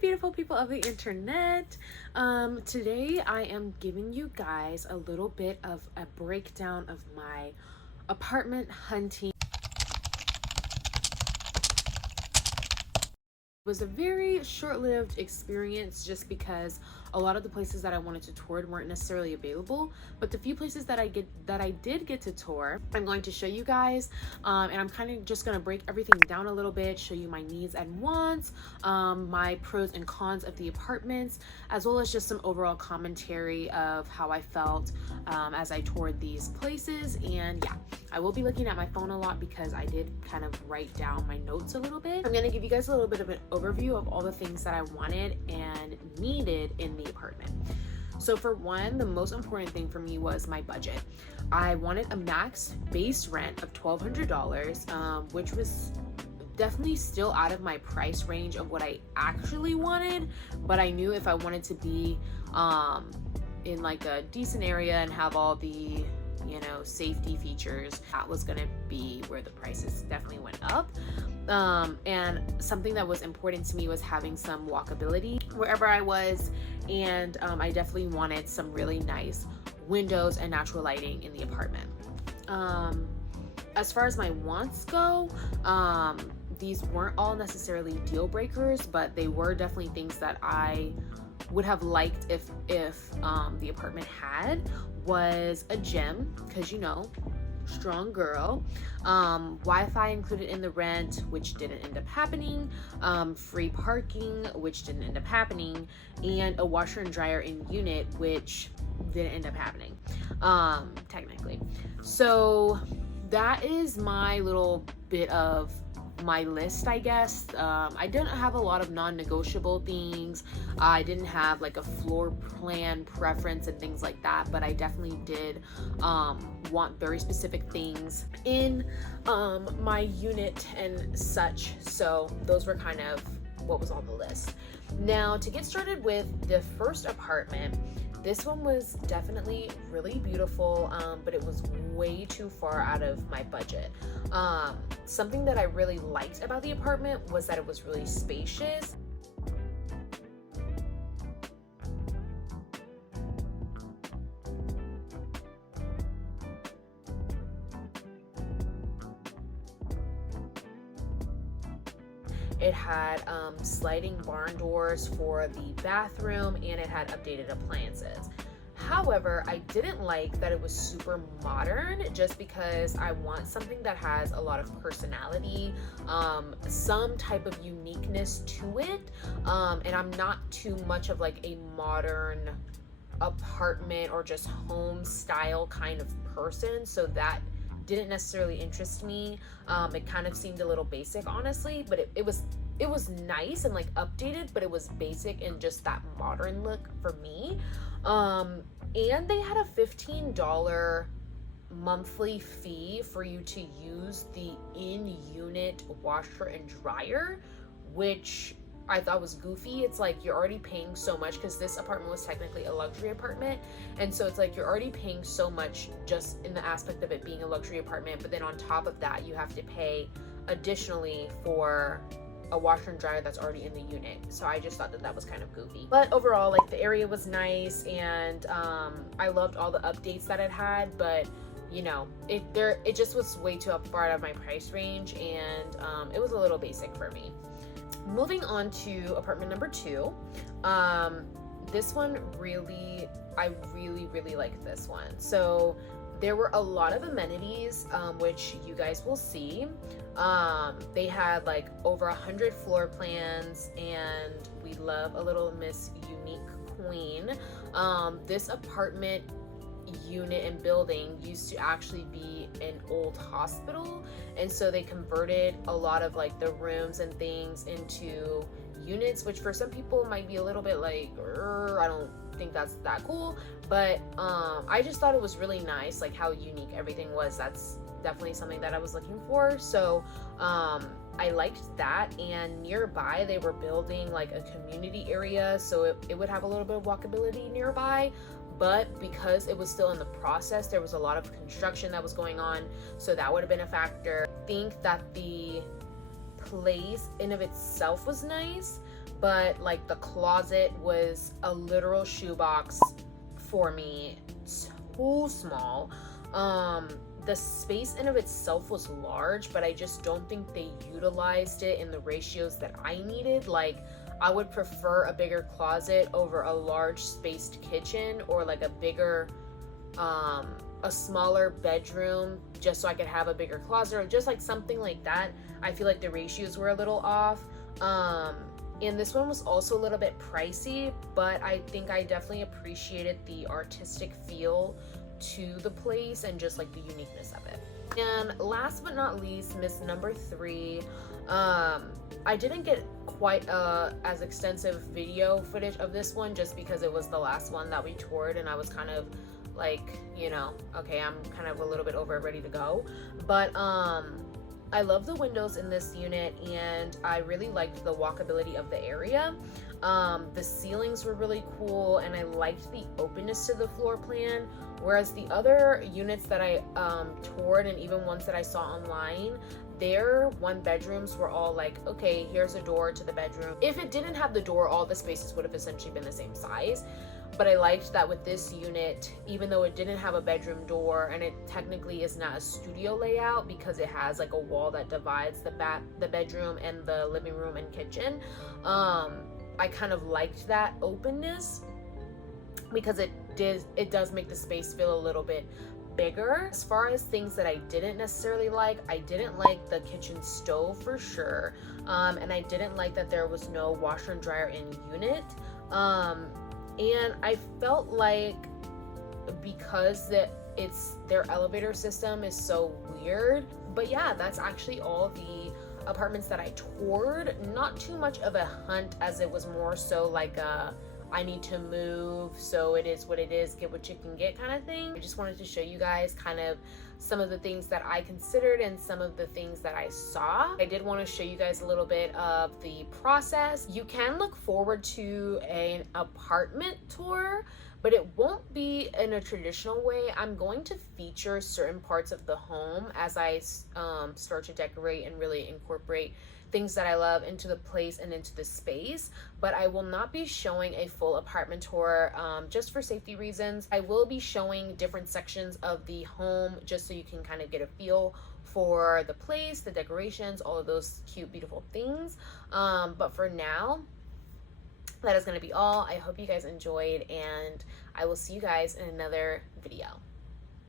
beautiful people of the internet. Today I am giving you guys a little bit of a breakdown of my apartment hunting. It was a very short-lived experience just because a lot of the places that I wanted to tour weren't necessarily available, but the few places that I did get to tour, I'm going to show you guys, and I'm kind of just going to break everything down a little bit, show you my needs and wants, my pros and cons of the apartments, as well as just some overall commentary of how I felt as I toured these places. And yeah, I will be looking at my phone a lot because I did kind of write down my notes a little bit. I'm going to give you guys a little bit of an overview of all the things that I wanted and needed in the apartment. So for one, the most important thing for me was my budget. I wanted a max base rent of $1,200, which was definitely still out of my price range of what I actually wanted, but I knew if I wanted to be in like a decent area and have all the safety features, that was gonna be where the prices definitely went up. And something that was important to me was having some walkability wherever I was, and I definitely wanted some really nice windows and natural lighting in the apartment. As far as my wants go, these weren't all necessarily deal breakers, but they were definitely things that I would have liked if the apartment had. Was a gym, because strong girl, Wi-Fi included in the rent, which didn't end up happening, free parking, which didn't end up happening, and a washer and dryer in unit, which didn't end up happening, technically. So that is my little bit of my list, I guess. I didn't have a lot of non-negotiable things. I didn't have like a floor plan preference and things like that, but I definitely did want very specific things in my unit and such. So those were kind of what was on the list. Now, to get started with the first apartment, this one was definitely really beautiful, but it was way too far out of my budget. Something that I really liked about the apartment was that it was really spacious. It had sliding barn doors for the bathroom, and it had updated appliances. However, I didn't like that it was super modern, just because I want something that has a lot of personality, some type of uniqueness to it, and I'm not too much of like a modern apartment or just home style kind of person, so that didn't necessarily interest me. It kind of seemed a little basic, honestly, but it was nice and like updated, but it was basic and just that modern look for me. And they had a $15 monthly fee for you to use the in-unit washer and dryer, which I thought was goofy. It's like you're already paying so much, because this apartment was technically a luxury apartment, and so it's like you're already paying so much just in the aspect of it being a luxury apartment, but then on top of that you have to pay additionally for a washer and dryer that's already in the unit. So I just thought that was kind of goofy. But overall, like, the area was nice, and I loved all the updates that it had, but it just was way too far out of my price range, and it was a little basic for me. Moving on to apartment number 2. This one I really liked this one. So there were a lot of amenities, which you guys will see. They had like over 100 floor plans, and we love a little Miss Unique Queen. This apartment unit and building used to actually be an old hospital, and so they converted a lot of like the rooms and things into units, which for some people might be a little bit like, I don't think that's that cool, but I just thought it was really nice, like how unique everything was. That's definitely something that I was looking for. So I liked that, and nearby they were building like a community area, so it would have a little bit of walkability nearby. But because it was still in the process, there was a lot of construction that was going on, so that would have been a factor. I think that the place in of itself was nice, but like the closet was a literal shoebox for me, so small. The space in of itself was large, but I just don't think they utilized it in the ratios that I needed. Like, I would prefer a bigger closet over a large spaced kitchen, or like a bigger, a smaller bedroom just so I could have a bigger closet, or just like something like that. I feel like the ratios were a little off. And this one was also a little bit pricey, but I think I definitely appreciated the artistic feel to the place and just like the uniqueness of it. And last but not least, Miss number 3. I didn't get quite as extensive video footage of this one, just because it was the last one that we toured, and I was kind of like, you know, okay, I'm kind of a little bit over, ready to go. But I love the windows in this unit, and I really liked the walkability of the area. The ceilings were really cool, and I liked the openness to the floor plan, whereas the other units that I toured, and even ones that I saw online, their one bedrooms were all like, okay, here's a door to the bedroom. If it didn't have the door, all the spaces would have essentially been the same size. But I liked that with this unit, even though it didn't have a bedroom door, and it technically is not a studio layout because it has like a wall that divides the bedroom and the living room and kitchen, I kind of liked that openness, because it does make the space feel a little bit bigger. As far as things that I didn't necessarily like, I didn't like the kitchen stove for sure, and I didn't like that there was no washer and dryer in unit. And I felt like, because their elevator system is so weird. But yeah, that's actually all the apartments that I toured. Not too much of a hunt, as it was more so like a I need to move, so it is what it is, get what you can get kind of thing. I just wanted to show you guys kind of some of the things that I considered and some of the things that I saw. I did want to show you guys a little bit of the process. You can look forward to an apartment tour, but it won't be in a traditional way. I'm going to feature certain parts of the home as I start to decorate and really incorporate things that I love into the place and into the space, but I will not be showing a full apartment tour, just for safety reasons. I will be showing different sections of the home just so you can kind of get a feel for the place, the decorations, all of those cute, beautiful things. But for now, that is going to be all. I hope you guys enjoyed, and I will see you guys in another video.